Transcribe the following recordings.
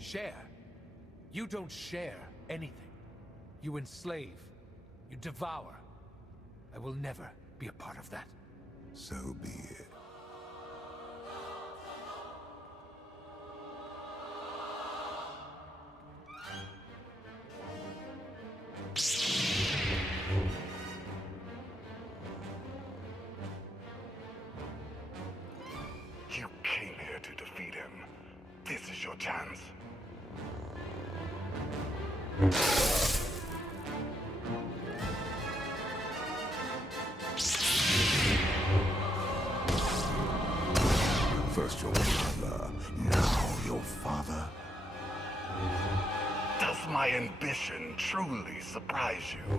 Share? You don't share anything. You enslave. You devour. I will never be a part of that. So be it. You came here to defeat him. This is your chance. First your mother, now your father. Does my ambition truly surprise you?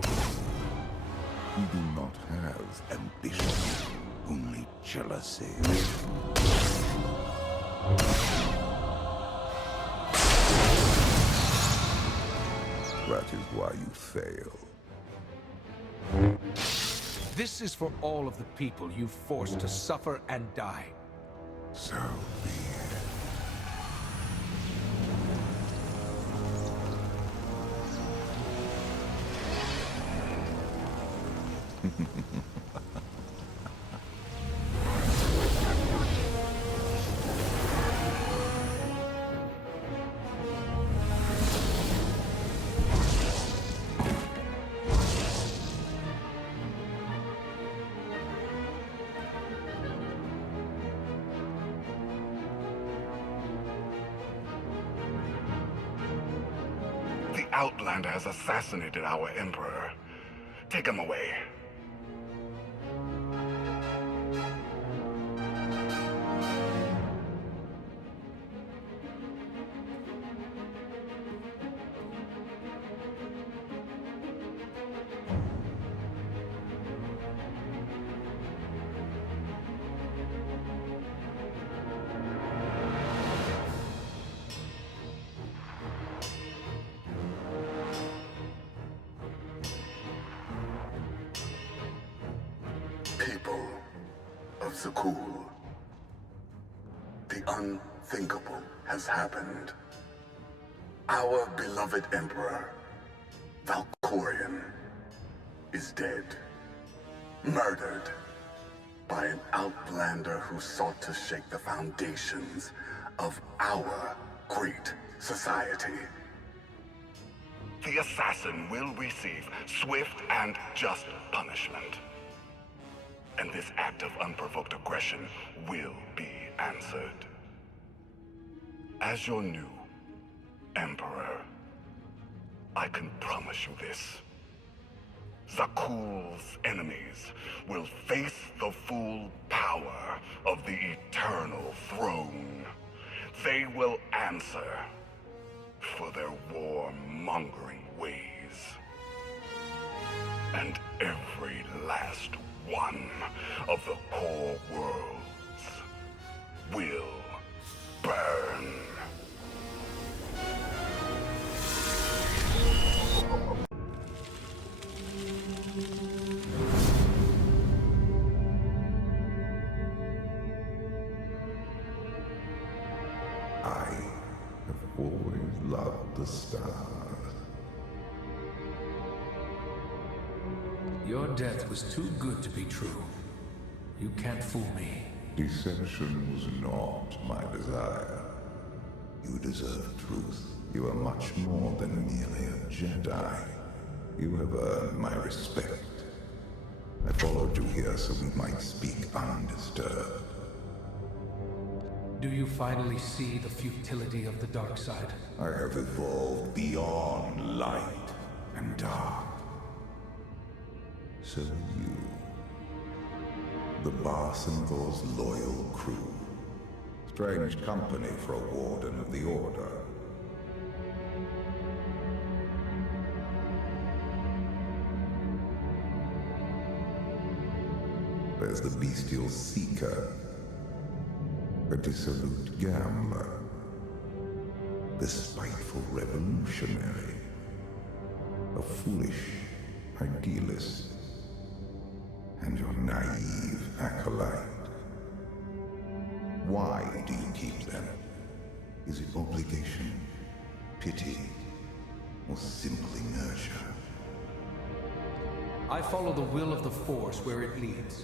You do not have ambition, only jealousy. That is why you fail. This is for all of the people you forced to suffer and die. So be it. The Outlander has assassinated our Emperor. Take him away. People of Zakul, the unthinkable has happened. Our beloved Emperor, Valkorion, is dead. Murdered by an Outlander who sought to shake the foundations of our great society. The assassin will receive swift and just punishment. And this act of unprovoked aggression will be answered. As your new Emperor, I can promise you this. Zakul's enemies will face the full power of the Eternal Throne. They will answer for their war-mongering ways. And every last one of the core worlds will burn. I have always loved the stars. Your death was too good to be true. You can't fool me. Deception was not my desire. You deserve truth. You are much more than merely a Jedi. You have earned my respect. I followed you here so we might speak undisturbed. Do you finally see the futility of the dark side? I have evolved beyond light and dark. So you, the Barsenthor's loyal crew. Strange company for a warden of the Order. There's the bestial Seeker, a dissolute gambler, the spiteful revolutionary, a foolish idealist, and your naive acolyte. Why do you keep them? Is it obligation? Pity, or simply nurture? I follow the will of the Force where it leads.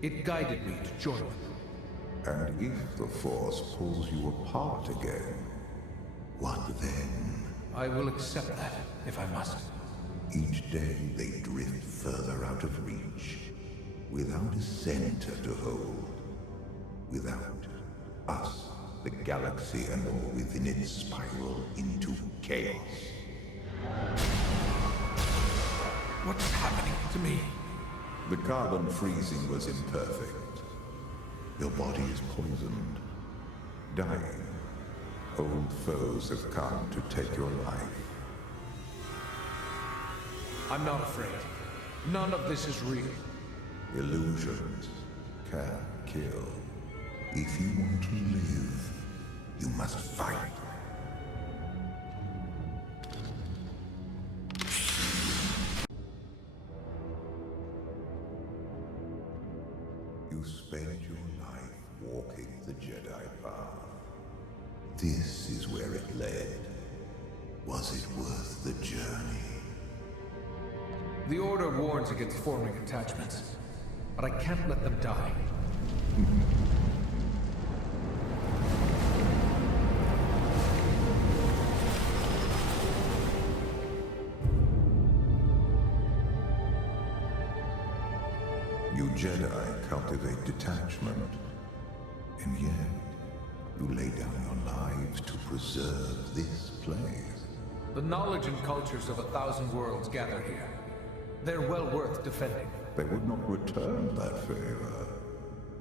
It guided me to join it. And if the Force pulls you apart again, what then? I will accept that, if I must. Each day they drift further out of reach, without a center to hold. Without us, the galaxy and all within it spiral into chaos. What's happening to me? The carbon freezing was imperfect. Your body is poisoned, dying. Old foes have come to take your life. I'm not afraid. None of this is real. Illusions can kill. If you want to live, you must fight. You spent your life walking the Jedi path. This is where it led. Was it worth the journey? The Order warns against forming attachments, but I can't let them die. You Jedi cultivate detachment, and yet you lay down your lives to preserve this place. The knowledge and cultures of 1,000 worlds gather here. They're well worth defending. They would not return that favor.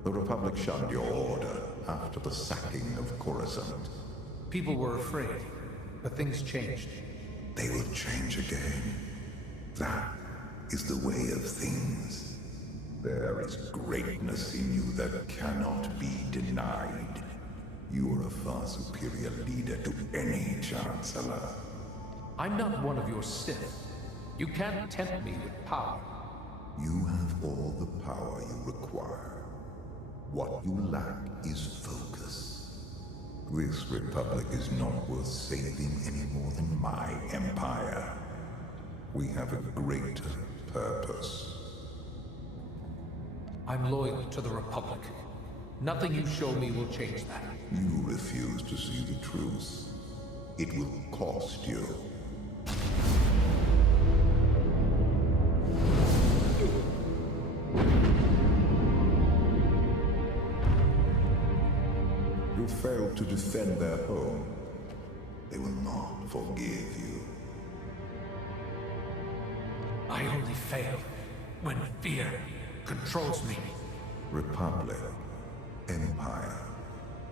The Republic shunned your order after the sacking of Coruscant. People were afraid, but things changed. They will change again. That is the way of things. There is greatness in you that cannot be denied. You are a far superior leader to any Chancellor. I'm not one of your Sith. You can't tempt me with power. You have all the power you require. What you lack is focus. This Republic is not worth saving any more than my empire. We have a greater purpose. I'm loyal to the Republic. Nothing you show me will change that. You refuse to see the truth. It will cost you. You failed to defend their home. They will not forgive you. I only fail when fear controls me. Republic, Empire,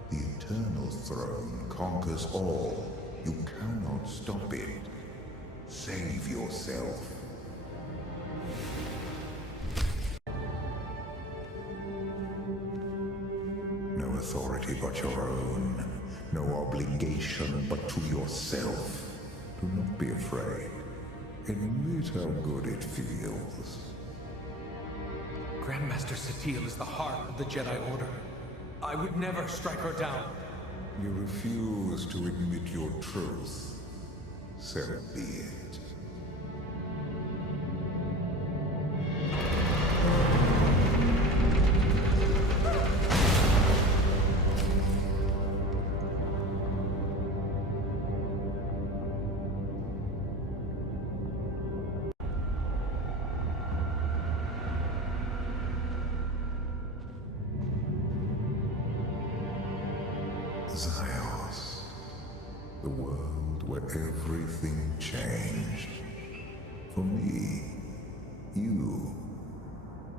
the eternal throne conquers all. You cannot stop it. Save yourself. No authority but your own. No obligation but to yourself. Do not be afraid. Admit how good it feels. Grandmaster Satele is the heart of the Jedi Order. I would never strike her down. You refuse to admit your truth. So be it. Zios, the world where everything changed. For me, you,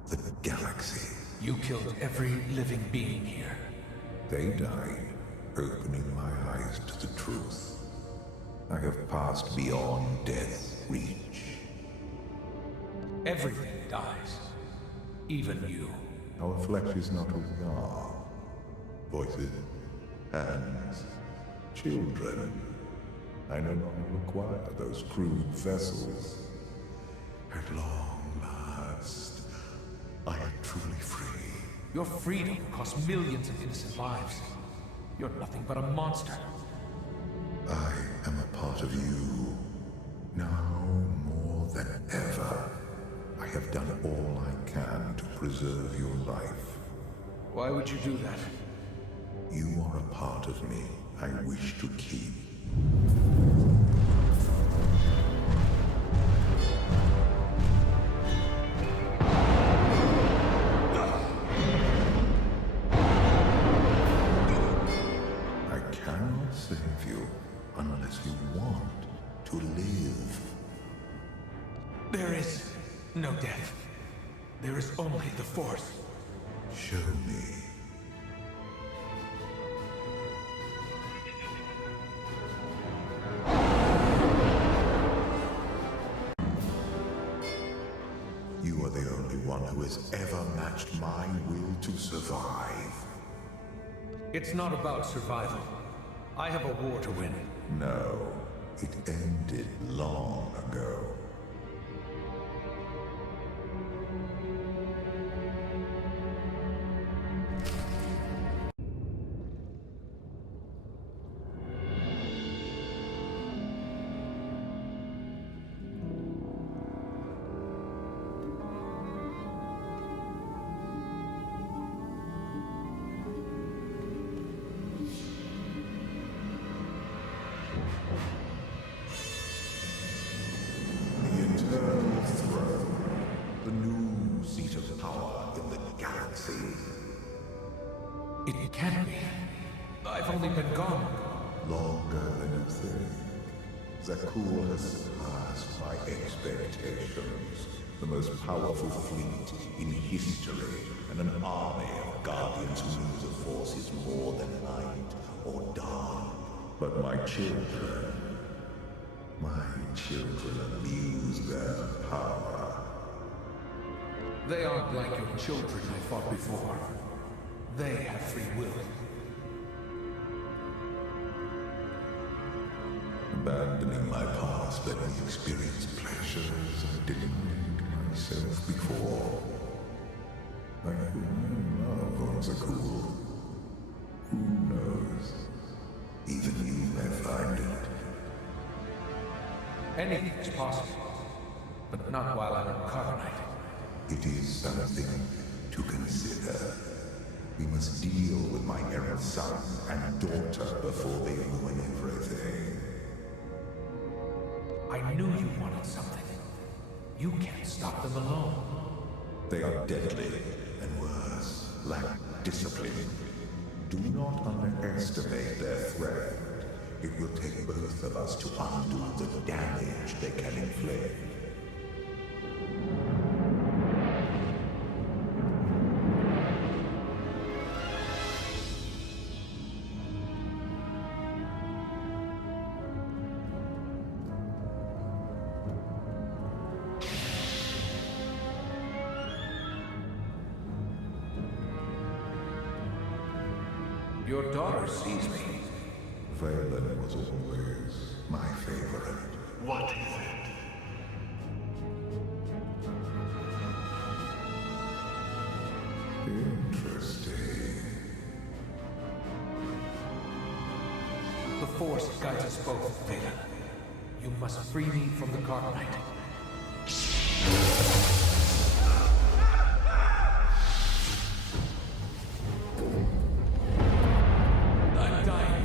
the galaxy. You killed every living being here. They died, opening my eyes to the truth. I have passed beyond death's reach. Everything dies. Even you. Our flesh is not a raw. Voices, hands, children. I no longer require those crude vessels. At long last, I am truly free. Your freedom cost millions of innocent lives. You're nothing but a monster. I am a part of you. Now more than ever, I have done all I can to preserve your life. Why would you do that? You are a part of me I wish to keep. I cannot save you unless you want to live. There is no death. There is only the Force. Show me. You are the only one who has ever matched my will to survive. It's not about survival. I have a war to win. No, it ended long ago. The eternal throne, the new seat of power in the galaxy. It can't be. I've only been gone. Longer than you think. Zakul has surpassed my expectations. The most powerful fleet in history, and an army of guardians who use the Force is more than light or dark. But my children abuse their power. They aren't like your children I fought before. They have free will. Abandoning my past let me experience pleasures I didn't need myself before. I couldn't love on Zakul. Who knows? Even you may find it. Anything is possible, but not while I'm in Carbonite. It is something to consider. We must deal with my errant son and daughter before they ruin everything. I knew you wanted something. You can't stop them alone. They are deadly, and worse, lack discipline. Do not underestimate their threat. It will take both of us to undo the damage they can inflict. Your daughter sees me. Valen was always my favorite. What is it? Interesting. The Force guides us both, Valen. You must free me from the Carbonite. I'm dying.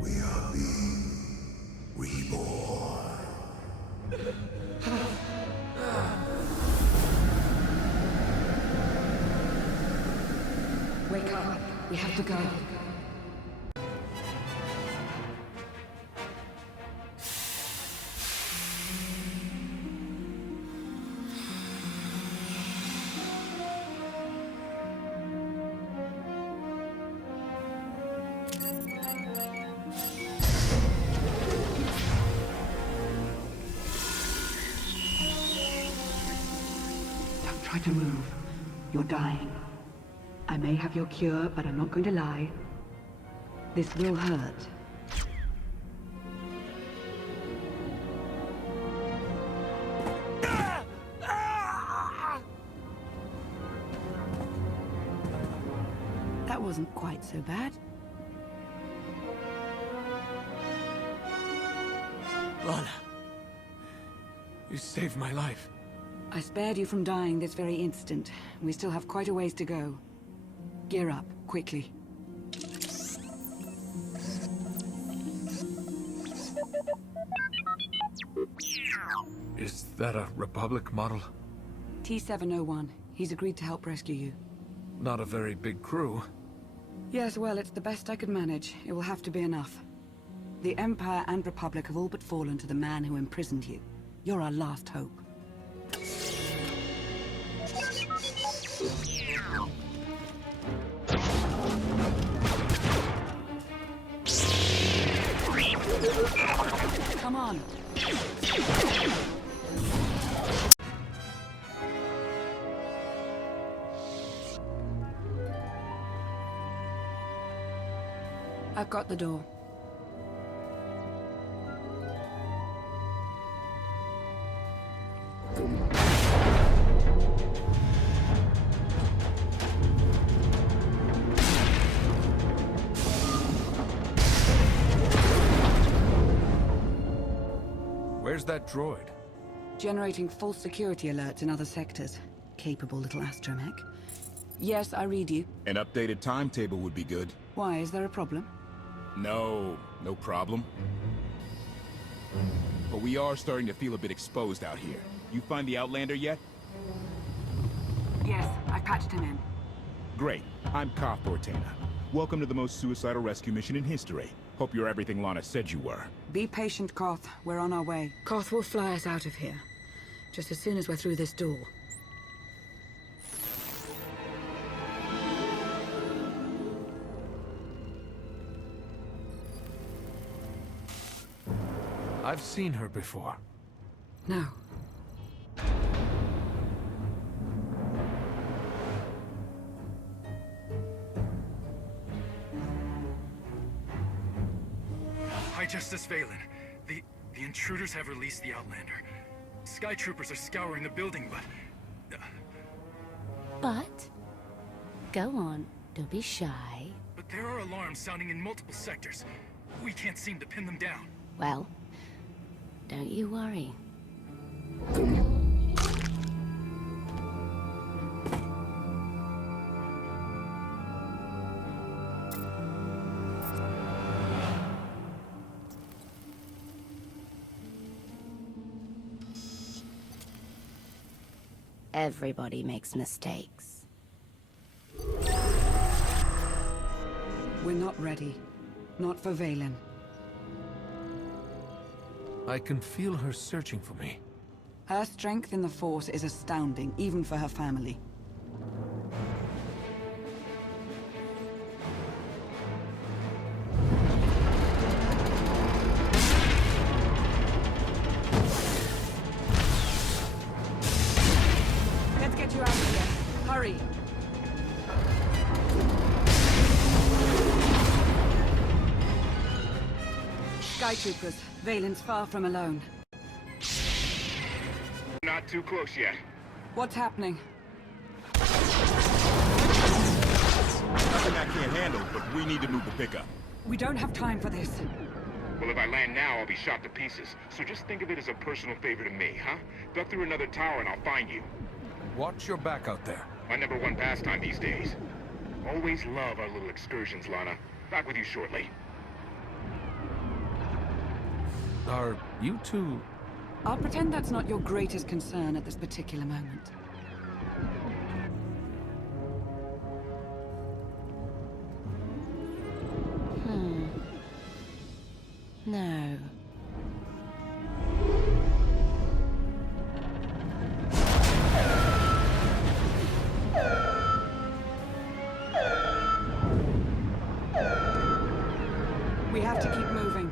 We are being reborn. Wake up. We have to go. Don't try to move. You're dying. I may have your cure, but I'm not going to lie. This will hurt. That wasn't quite so bad. Lana, you saved my life. I spared you from dying this very instant. We still have quite a ways to go. Gear up, quickly. Is that a Republic model? T-701. He's agreed to help rescue you. Not a very big crew. Yes, well, it's the best I could manage. It will have to be enough. The Empire and Republic have all but fallen to the man who imprisoned you. You're our last hope. Come on. I've got the door. Where's that droid? Generating false security alerts in other sectors. Capable little astromech. Yes, I read you. An updated timetable would be good. Why, is there a problem? No problem. But we are starting to feel a bit exposed out here. You find the Outlander yet? Yes, I patched him in. Great. I'm KotFE. Welcome to the most suicidal rescue mission in history. Hope you're everything Lana said you were. Be patient, Koth. We're on our way. Koth will fly us out of here. Just as soon as we're through this door. I've seen her before. No. Hi, Justice Valen. The intruders have released the Outlander. Sky troopers are scouring the building, But? Go on, don't be shy. but there are alarms sounding in multiple sectors. We can't seem to pin them down. Well, don't you worry. Everybody makes mistakes. We're not ready. Not for Valen. I can feel her searching for me. Her strength in the Force is astounding, even for her family. Let's get you out of here. Hurry! Sky troopers, Valen's far from alone. Not too close yet. What's happening? Nothing I can't handle, but we need to move the pickup. We don't have time for this. Well, if I land now, I'll be shot to pieces. So just think of it as a personal favor to me, huh? Duck through another tower and I'll find you. Watch your back out there. My #1 pastime these days. Always love our little excursions, Lana. Back with you shortly. Are you two... I'll pretend that's not your greatest concern at this particular moment. No. We have to keep moving.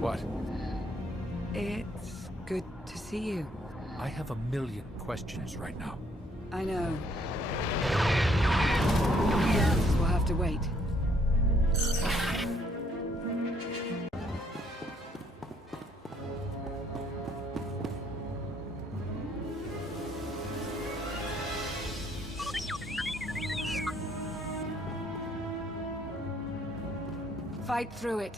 What? It's good to see you. I have a million questions right now. I know. The answers will have to wait. fight through it.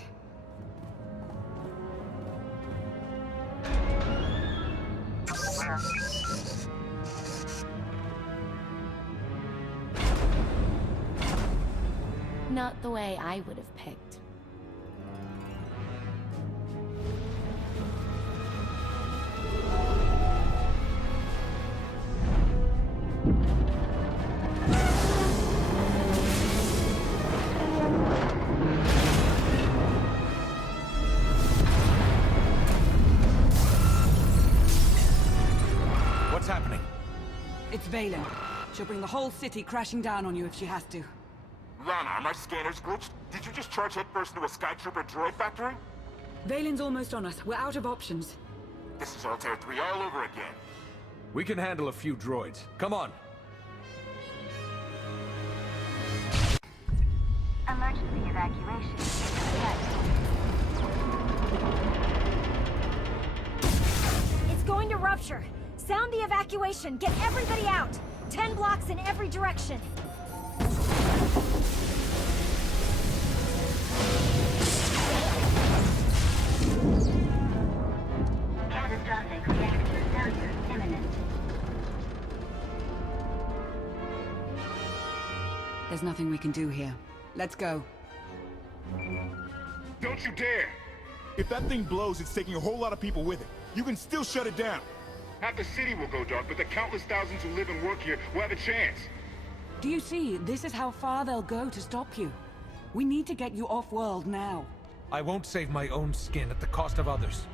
Not the way I would have picked. What's happening? It's Valen. She'll bring the whole city crashing down on you if she has to. Lana, are my scanners glitched? Did you just charge headfirst into a Sky Trooper droid factory? Valen's almost on us. We're out of options. This is Altair 3 all over again. We can handle a few droids. Come on. Emergency evacuation. It's going to rupture. Sound the evacuation. Get everybody out. 10 blocks in every direction. Catastrophic reactor failure imminent. There's nothing we can do here. Let's go. Don't you dare! If that thing blows, it's taking a whole lot of people with it. You can still shut it down. Half the city will go dark, but the countless thousands who live and work here will have a chance. Do you see? This is how far they'll go to stop you. We need to get you off-world now. I won't save my own skin at the cost of others.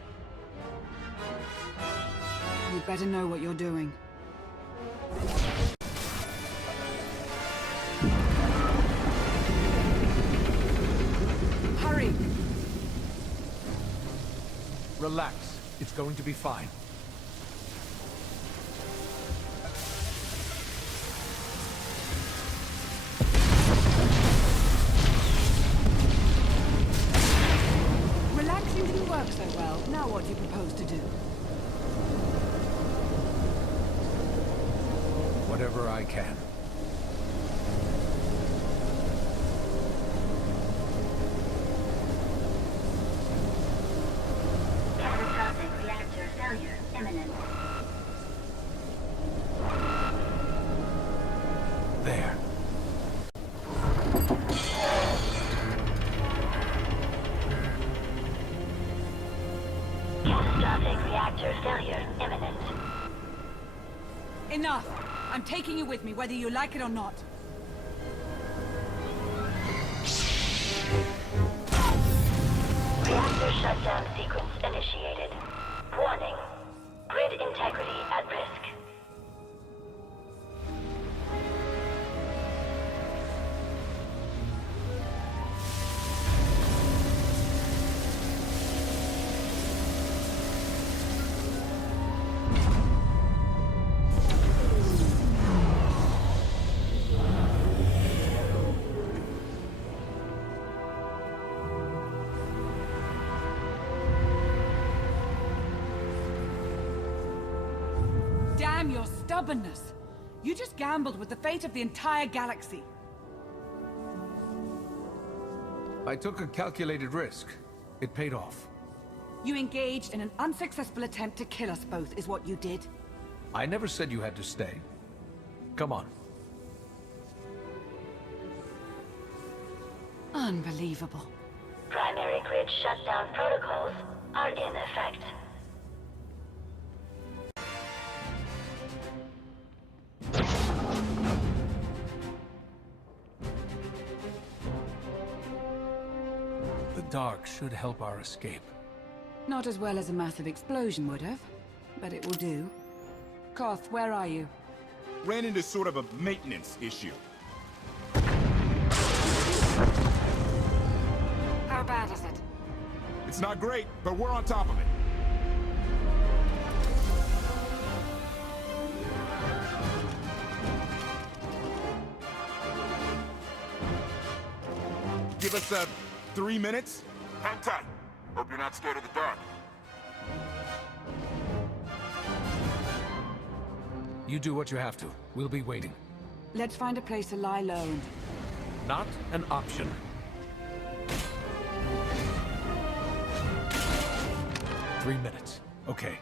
You'd better know what you're doing. Hurry! Relax. It's going to be fine. Relaxing didn't work so well. Now what do you propose to do? Whatever I can. Catastrophic reactor failure imminent. There. Catastrophic reactor failure imminent. Enough! I'm taking you with me, whether you like it or not. Reactor shutdown sequence initiated. Warning. Grid integrity at risk. Damn your stubbornness! You just gambled with the fate of the entire galaxy. I took a calculated risk. It paid off. You engaged in an unsuccessful attempt to kill us both, is what you did. I never said you had to stay. Come on. Unbelievable. Primary grid shutdown protocols are in effect. The dark should help our escape. Not as well as a massive explosion would have, but it will do. Koth, where are you? Ran into sort of a maintenance issue. How bad is it? It's not great, but we're on top of it. Give us, 3 minutes? Hang tight. Hope you're not scared of the dark. You do what you have to. We'll be waiting. Let's find a place to lie low and... Not an option. 3 minutes. Okay.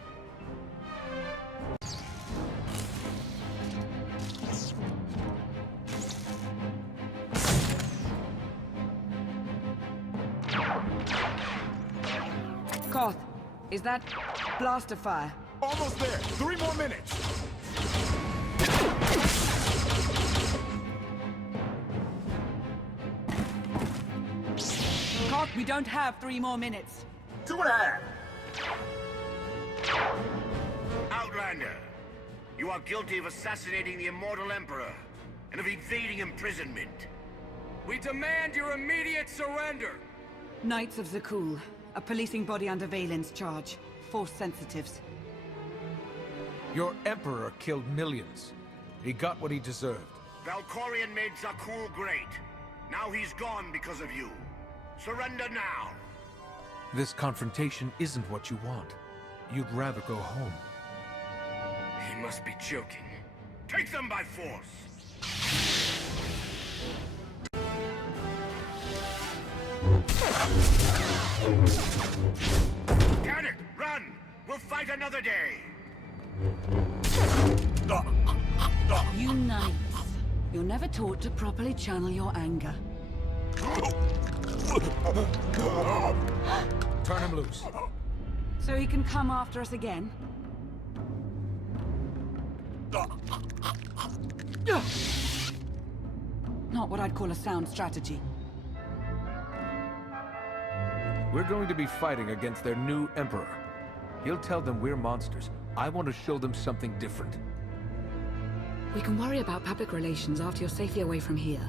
Koth, is that blaster fire? Almost there. 3 more minutes. Koth, we don't have 3 more minutes. 2.5. Outlander, you are guilty of assassinating the immortal Emperor and of evading imprisonment. We demand your immediate surrender! Knights of Zakul, a policing body under Valen's charge. Force sensitives. Your Emperor killed millions. He got what he deserved. Valkorion made Zakul great. Now he's gone because of you. Surrender now! This confrontation isn't what you want. You'd rather go home. He must be joking. Take them by force! Can it! Run! We'll fight another day! You knights. You're never taught to properly channel your anger. Turn him loose. So he can come after us again? Not what I'd call a sound strategy. We're going to be fighting against their new Emperor. He'll tell them we're monsters. I want to show them something different. We can worry about public relations after you're safely away from here.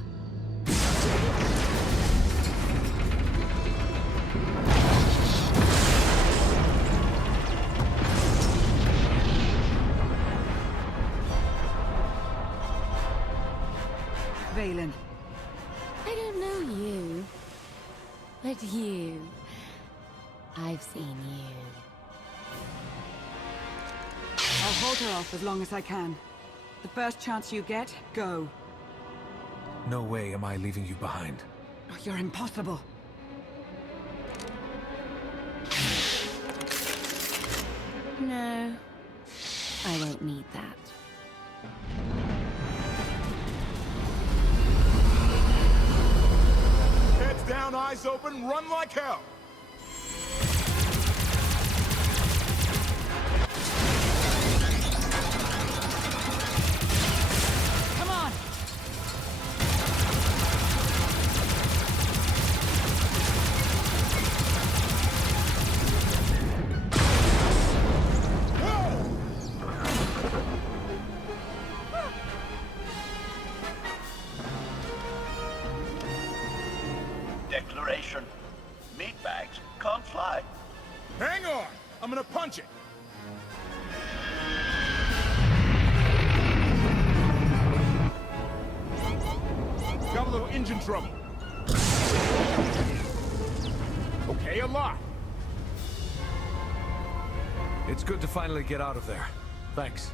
Valen. I don't know you. But you. I've seen you. I'll hold her off as long as I can. The first chance you get, go. No way am I leaving you behind. Oh, you're impossible. No. I won't need that. Heads down, eyes open, run like hell. Come on! Declaration. Meatbags can't fly. Hang on! I'm gonna punch it. Got a little engine trouble. Okay, a lot. It's good to finally get out of there. Thanks.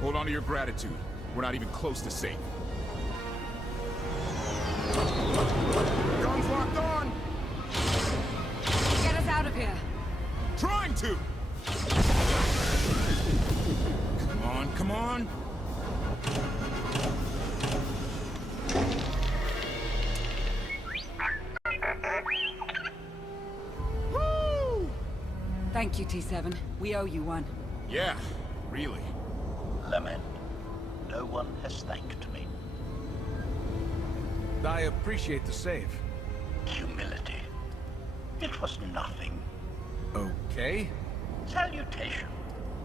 Hold on to your gratitude. We're not even close to safe. Guns locked on! Get us out of here! Trying to! Come on, come on! Woo! Thank you, T7. We owe you one. Yeah, really. Lament. No one has thanked me. I appreciate the save. Humility. It was nothing. Okay. Salutation.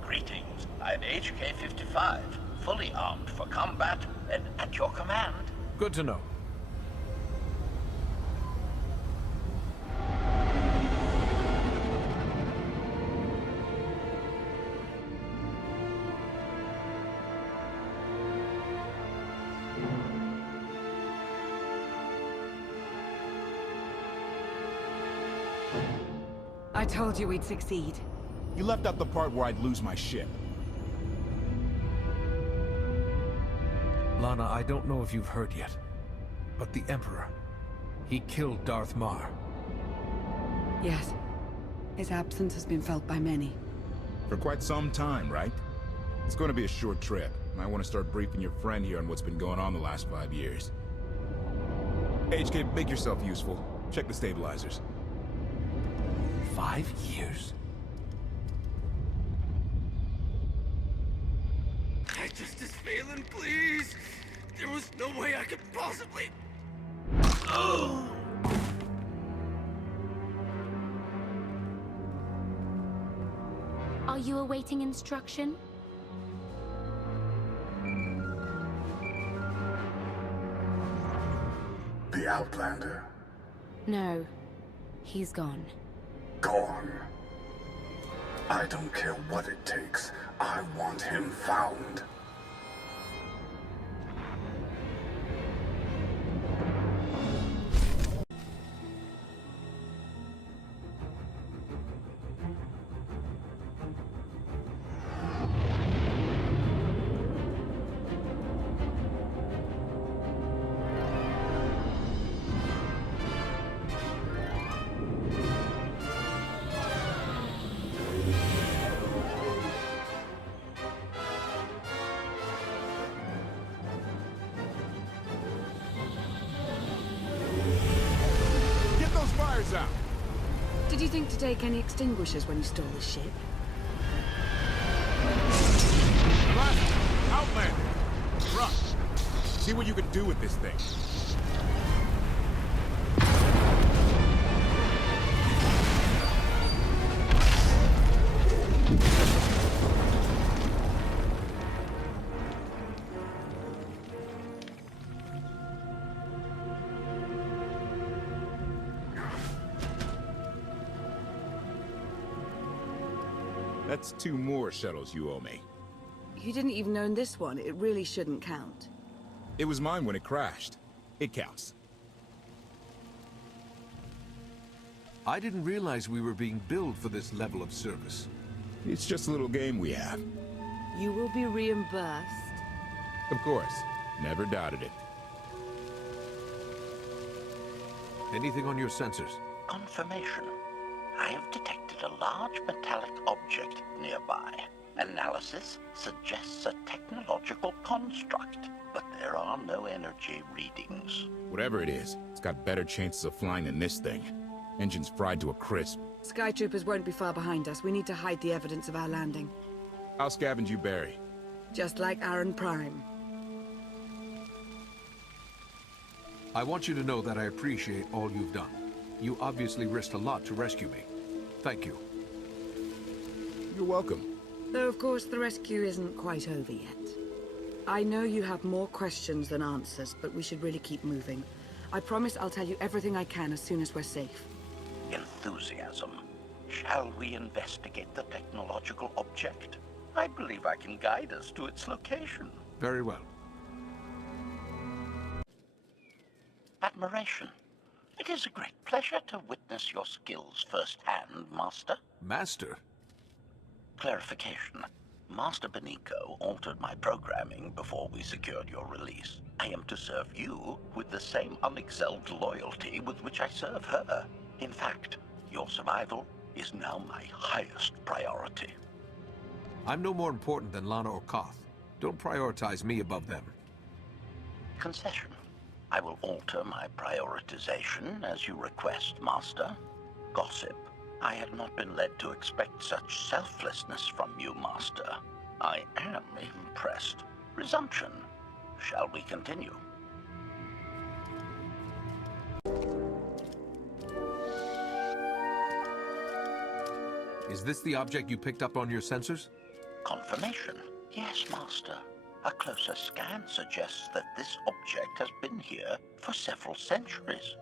Greetings. I'm HK-55, fully armed for combat and at your command. Good to know. I told you we'd succeed. You left out the part where I'd lose my ship. Lana, I don't know if you've heard yet, but the Emperor, he killed Darth Mar. Yes. His absence has been felt by many. For quite some time, right? It's going to be a short trip. I want to start briefing your friend here on what's been going on the last 5 years. HK, make yourself useful. Check the stabilizers. 5 years? Justice Phelan, please! There was no way I could possibly... Are you awaiting instruction? The Outlander. No. He's gone. Gone. I don't care what it takes. I want him found. Out. Did you think to take any extinguishers when you stole the ship? Outlander! Rush! See what you can do with this thing. That's 2 more shuttles you owe me. You didn't even own this one. It really shouldn't count. It was mine when it crashed. It counts. I didn't realize we were being billed for this level of service. It's just a little game we have. You will be reimbursed. Of course. Never doubted it. Anything on your sensors? Confirmation. I have detected a large metallic object nearby. Analysis suggests a technological construct, but there are no energy readings. Whatever it is, it's got better chances of flying than this thing. Engine's fried to a crisp. Sky Troopers won't be far behind us. We need to hide the evidence of our landing. I'll scavenge you, Barry. Just like Aaron Prime. I want you to know that I appreciate all you've done. You obviously risked a lot to rescue me. Thank you. You're welcome. Though, of course, the rescue isn't quite over yet. I know you have more questions than answers, but we should really keep moving. I promise I'll tell you everything I can as soon as we're safe. Enthusiasm. Shall we investigate the technological object? I believe I can guide us to its location. Very well. Admiration. It is a great pleasure to witness your skills firsthand, Master. Master? Clarification. Master Benico altered my programming before we secured your release. I am to serve you with the same unexcelled loyalty with which I serve her. In fact, your survival is now my highest priority. I'm no more important than Lana or Koth. Don't prioritize me above them. Concession. I will alter my prioritization as you request, Master. Gossip. I had not been led to expect such selflessness from you, Master. I am impressed. Resumption. Shall we continue? Is this the object you picked up on your sensors? Confirmation. Yes, Master. A closer scan suggests that this object has been here for several centuries.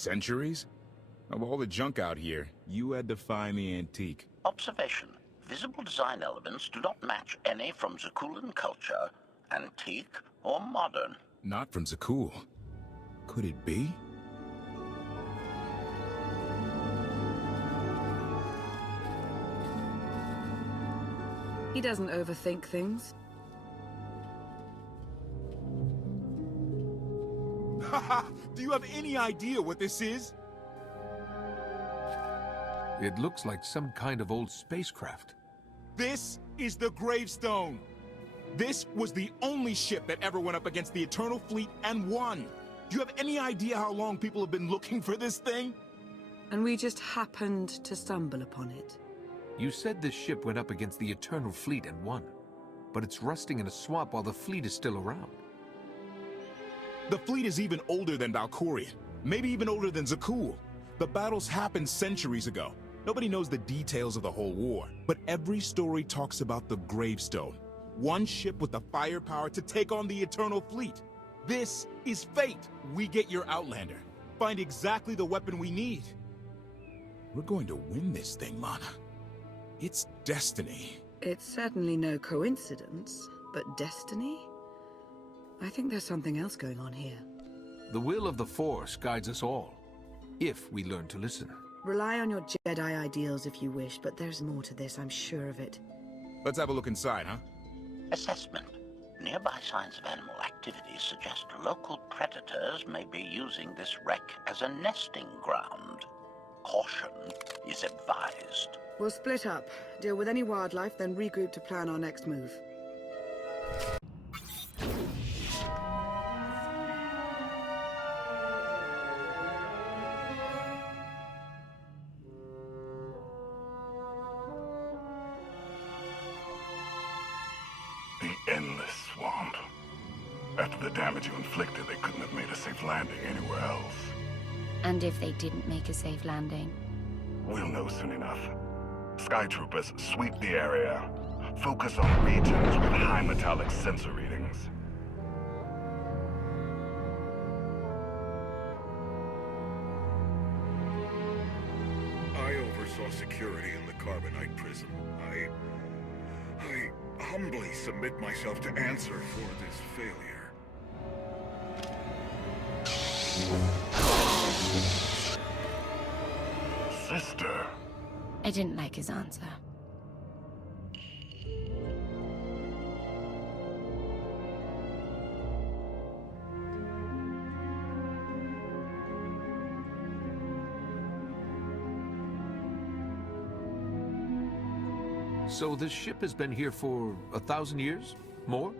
Centuries? Of all the junk out here, you had to find the antique. Observation. Visible design elements do not match any from Zakulan culture, antique or modern. Not from Zakul. Could it be? He doesn't overthink things. Haha! Do you have any idea what this is? It looks like some kind of old spacecraft. This is the gravestone! This was the only ship that ever went up against the Eternal Fleet and won! Do you have any idea how long people have been looking for this thing? And we just happened to stumble upon it. You said this ship went up against the Eternal Fleet and won. But it's rusting in a swamp while the fleet is still around. The fleet is even older than Valkorion. Maybe even older than Zakul. The battles happened centuries ago. Nobody knows the details of the whole war. But every story talks about the gravestone. One ship with the firepower to take on the Eternal Fleet. This is fate. We get your Outlander. Find exactly the weapon we need. We're going to win this thing, Lana. It's destiny. It's certainly no coincidence, but destiny? I think there's something else going on here. The will of the Force guides us all, if we learn to listen. Rely on your Jedi ideals if you wish, but there's more to this, I'm sure of it. Let's have a look inside, huh? Assessment. Nearby signs of animal activity suggest local predators may be using this wreck as a nesting ground. Caution is advised. We'll split up, deal with any wildlife, then regroup to plan our next move. The endless swamp. After the damage you inflicted, they couldn't have made a safe landing anywhere else. And if they didn't make a safe landing? We'll know soon enough. Sky Troopers, sweep the area. Focus on regions with high metallic sensor readings. I oversaw security in the Carbonite prison. I humbly submit myself to answer for this failure. Sister. I didn't like his answer. So this ship has been here for 1,000 years? More?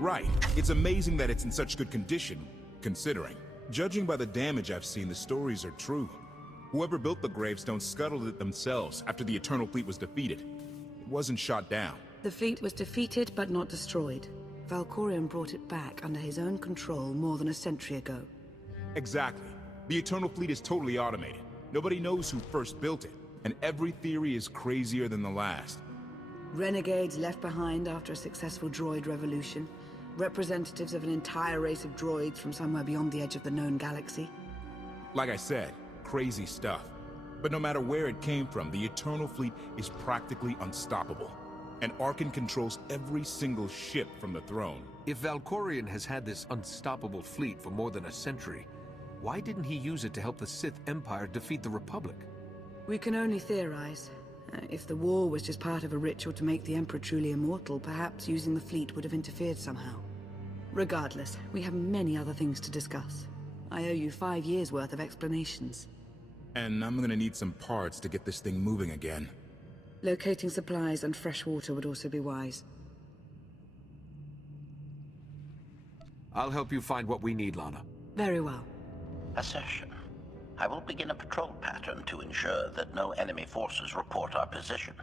Right. It's amazing that it's in such good condition, considering. Judging by the damage I've seen, the stories are true. Whoever built the gravestone scuttled it themselves after the Eternal Fleet was defeated. It wasn't shot down. The fleet was defeated but not destroyed. Valkorion brought it back under his own control more than a century ago. Exactly. The Eternal Fleet is totally automated. Nobody knows who first built it, and every theory is crazier than the last. Renegades left behind after a successful droid revolution. Representatives of an entire race of droids from somewhere beyond the edge of the known galaxy. Like I said, crazy stuff. But no matter where it came from, the Eternal Fleet is practically unstoppable. And Arkan controls every single ship from the throne. If Valkorion has had this unstoppable fleet for more than a century, why didn't he use it to help the Sith Empire defeat the Republic? We can only theorize. If the war was just part of a ritual to make the Emperor truly immortal, perhaps using the fleet would have interfered somehow. Regardless, we have many other things to discuss. I owe you 5 years' worth of explanations. And I'm gonna need some parts to get this thing moving again. Locating supplies and fresh water would also be wise. I'll help you find what we need, Lana. Very well. Assertion. I will begin a patrol pattern to ensure that no enemy forces report our position.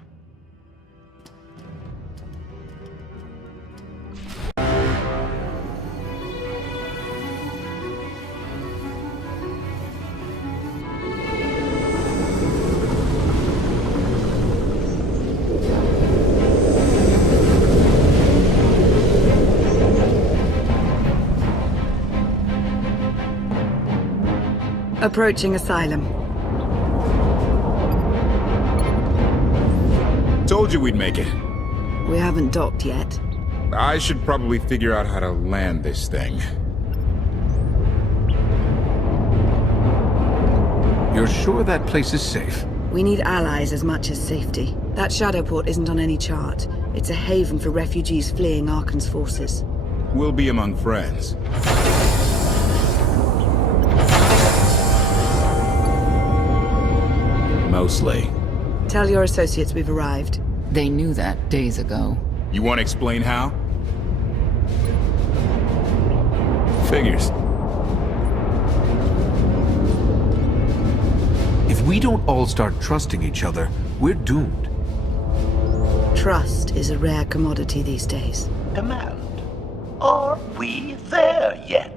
Approaching asylum. Told you we'd make it. We haven't docked yet. I should probably figure out how to land this thing. You're sure that place is safe? We need allies as much as safety. That Shadowport isn't on any chart. It's a haven for refugees fleeing Arkan's forces. We'll be among friends. Mostly. Tell your associates we've arrived. They knew that days ago. You want to explain how? Figures. If we don't all start trusting each other, we're doomed. Trust is a rare commodity these days. Command. Are we there yet?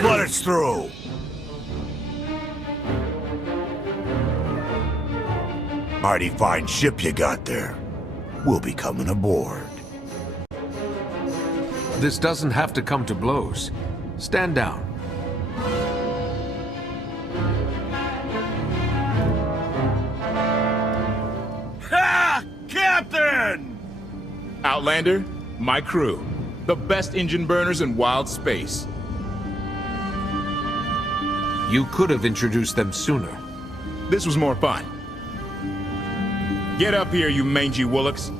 Let us through! Mighty fine ship you got there. We'll be coming aboard. This doesn't have to come to blows. Stand down. Ha! Captain! Outlander, my crew. The best engine burners in wild space. You could have introduced them sooner. This was more fun. Get up here, you mangy woolocks.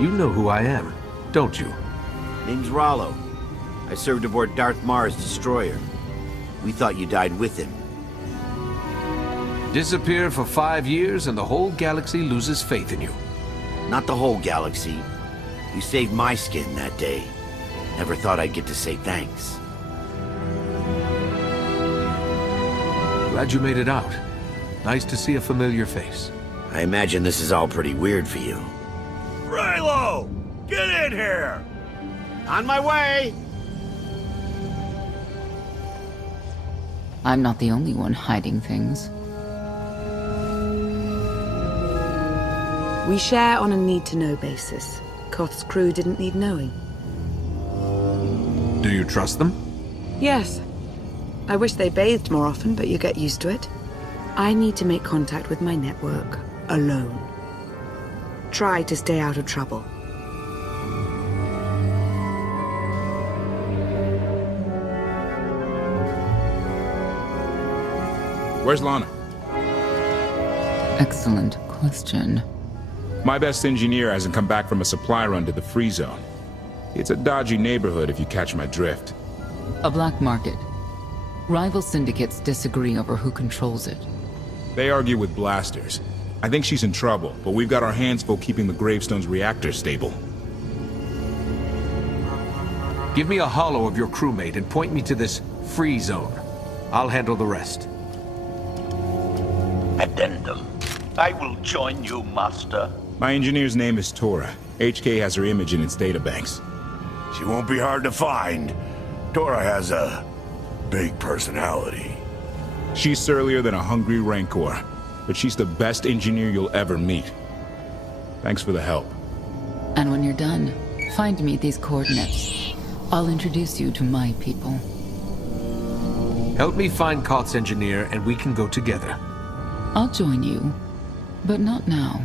You know who I am, don't you? Name's Rollo. I served aboard Darth Marr's destroyer. We thought you died with him. Disappear for 5 years and the whole galaxy loses faith in you. Not the whole galaxy. You saved my skin that day. Never thought I'd get to say thanks. Glad you made it out. Nice to see a familiar face. I imagine this is all pretty weird for you. Raylo! Get in here! On my way! I'm not the only one hiding things. We share on a need-to-know basis. Koth's crew didn't need knowing. Do you trust them? Yes. I wish they bathed more often, but you get used to it. I need to make contact with my network, alone. Try to stay out of trouble. Where's Lana? Excellent question. My best engineer hasn't come back from a supply run to the free zone. It's a dodgy neighborhood if you catch my drift. A black market. Rival syndicates disagree over who controls it. They argue with blasters. I think she's in trouble, but we've got our hands full keeping the Gravestone's reactor stable. Give me a holo of your crewmate and point me to this free zone. I'll handle the rest. Addendum. I will join you, Master. My engineer's name is Tora. HK has her image in its databanks. She won't be hard to find. Tora has a big personality. She's surlier than a hungry rancor, but she's the best engineer you'll ever meet. Thanks for the help. And when you're done, find me these coordinates. I'll introduce you to my people. Help me find KotFE's engineer and we can go together. I'll join you, but not now.